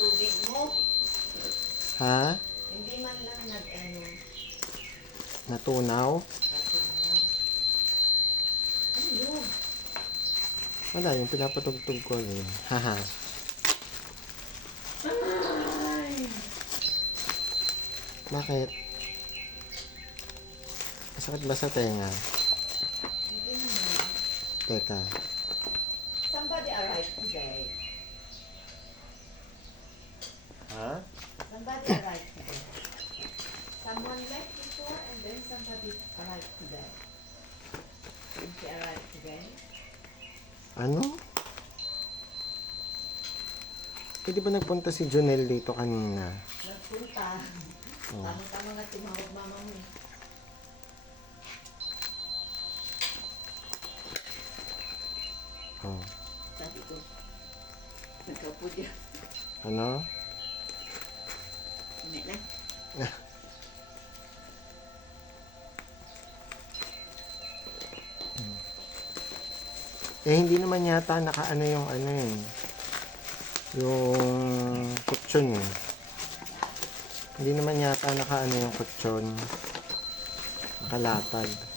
tubig mo. Ha? Hindi man lang nag-ano. Natunaw? Ano yun? Wala, yung pinapatugtog ko yun. Haha. Ay! Bakit? Masakit ba sa tenga? Hindi naman. Teka. Somebody arrived today. Ha? Somebody arrived today. Someone left before and then somebody arrived today. Did she arrive today? Ano? Pwede ba nagpunta si Jonel dito kanina? Nagpunta. Oh. Tama-tama nga tumawag mama mo eh. Oh. Sabi ko, nagkapo dyan. Ano? Hindi na. Eh, hindi naman yata nakaano yung ano eh. Yung kutsyon eh. Hindi naman yata nakaano yung kutsyon. Nakalatag.